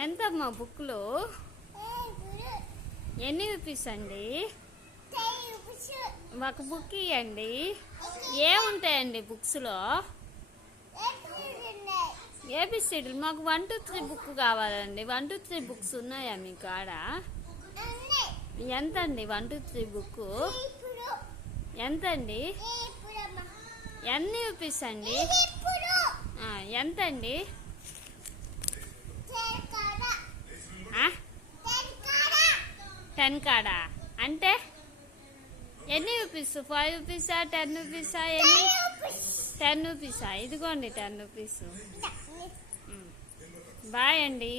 ఎంతమ్మా బుక్లు? ఎన్ని రూపీస్ అండి? ఒక బుక్ ఇవ్వండి. ఏముంటాయండి బుక్స్లో? ఏబిసిడీలు. మాకు 1 2 3 బుక్ కావాలండి. 1 2 3 బుక్స్ ఉన్నాయా మీకు ఆడ? ఎంతండి 1 2 3 బుక్? ఎంతండి? ఎన్ని రూపీస్ అండి? ఎంతండి? 10 కాడా? అంటే ఎన్ని రూపీస్? 5 రూపీసా 10 రూపీసా? ఎన్ని? 10 రూపీసా? ఇదిగోండి 10 రూపీస్. బాయ్ అండి.